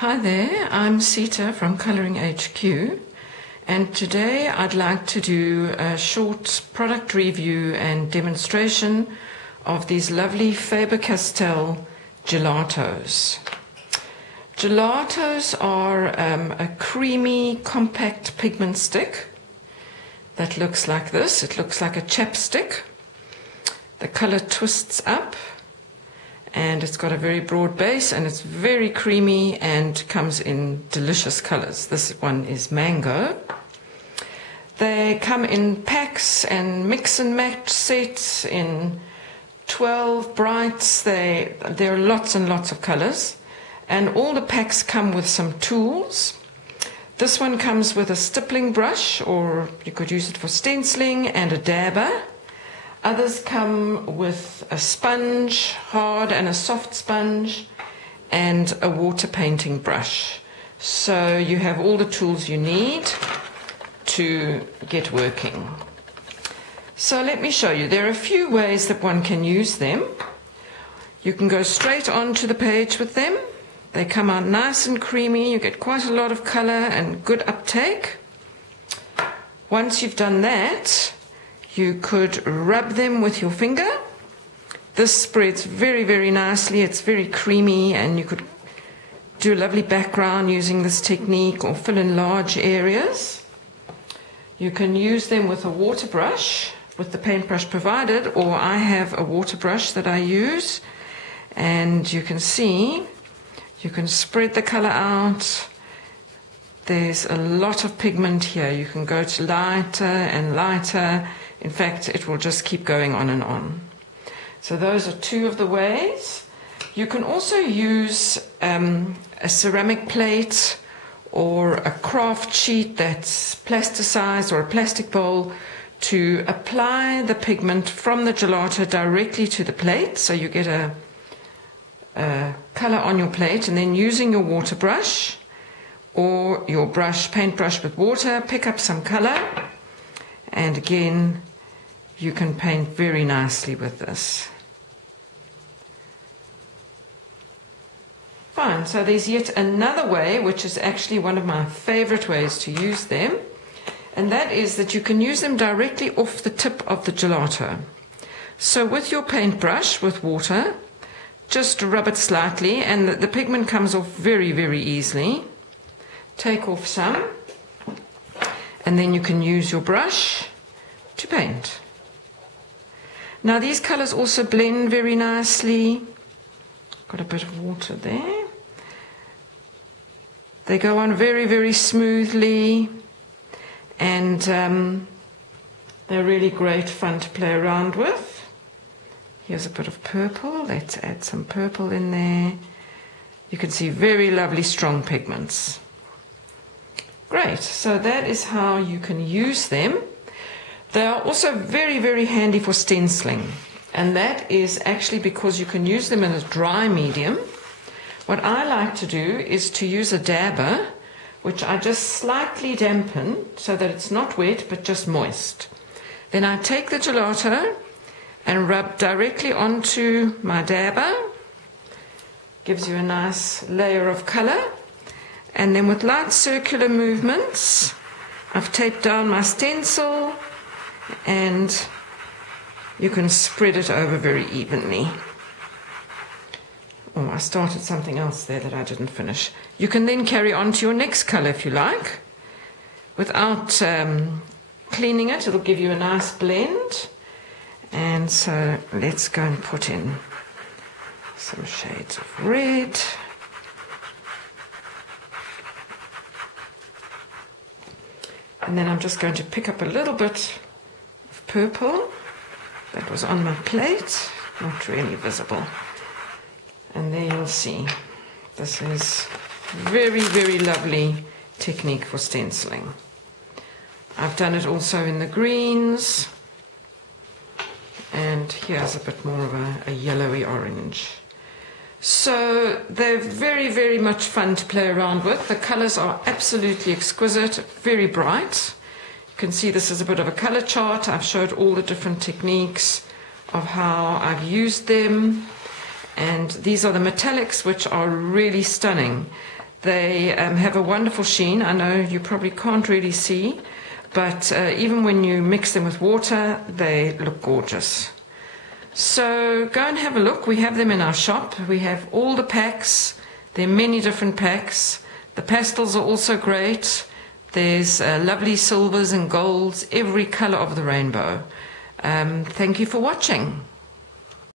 Hi there, I'm Sita from Colouring HQ, and today I'd like to do a short product review and demonstration of these lovely Faber Castell Gelatos. Gelatos are a creamy, compact pigment stick that looks like this. It looks like a chapstick. The colour twists up, and it's got a very broad base, and it's very creamy and comes in delicious colours. This one is mango. They come in packs and mix and match sets in 12 brights. There are lots and lots of colours, and all the packs come with some tools. This one comes with a stippling brush, or you could use it for stenciling, and a dabber. Others come with a sponge, hard and a soft sponge, and a water painting brush. So you have all the tools you need to get working. So let me show you. There are a few ways that one can use them. You can go straight onto the page with them. They come out nice and creamy. You get quite a lot of colour and good uptake. Once you've done that, you could rub them with your finger. This spreads very, very nicely. It's very creamy, and you could do a lovely background using this technique or fill in large areas. You can use them with a water brush, with the paintbrush provided, or I have a water brush that I use, and you can see you can spread the colour out. There's a lot of pigment here. You can go to lighter and lighter. In fact, it will just keep going on and on. So those are two of the ways. You can also use a ceramic plate or a craft sheet that's plasticized, or a plastic bowl, to apply the pigment from the gelato directly to the plate. So you get a colour on your plate, and then using your water brush or your paintbrush with water, pick up some colour, and again you can paint very nicely with this. Fine, so there's yet another way, which is actually one of my favourite ways to use them, and that is that you can use them directly off the tip of the gelato. So with your paintbrush with water, just rub it slightly, and the pigment comes off very, very easily. Take off some, and then you can use your brush to paint. Now these colours also blend very nicely. Got a bit of water there. They go on very, very smoothly, and they're really great fun to play around with. Here's a bit of purple. Let's add some purple in there. You can see very lovely strong pigments. Great, so that is how you can use them. They are also very, very handy for stenciling, and that is actually because you can use them in a dry medium. What I like to do is to use a dabber, which I just slightly dampen so that it's not wet but just moist. Then I take the gelato and rub directly onto my dabber. Gives you a nice layer of colour. And then with light circular movements, I've taped down my stencil, and you can spread it over very evenly. Oh, I started something else there that I didn't finish. You can then carry on to your next colour if you like. Without cleaning it, it'll give you a nice blend. And so let's go and put in some shades of red. And then I'm just going to pick up a little bit of purple that was on my plate, not really visible. And there you'll see, this is very, very lovely technique for stenciling. I've done it also in the greens, and here's a bit more of a yellowy orange. So they're very, very much fun to play around with. The colours are absolutely exquisite, very bright. You can see this is a bit of a colour chart. I've showed all the different techniques of how I've used them. And these are the metallics, which are really stunning. They have a wonderful sheen. I know you probably can't really see, but even when you mix them with water, they look gorgeous. So go and have a look. We have them in our shop. We have all the packs. There are many different packs. The pastels are also great. There's lovely silvers and golds, every color of the rainbow. Thank you for watching.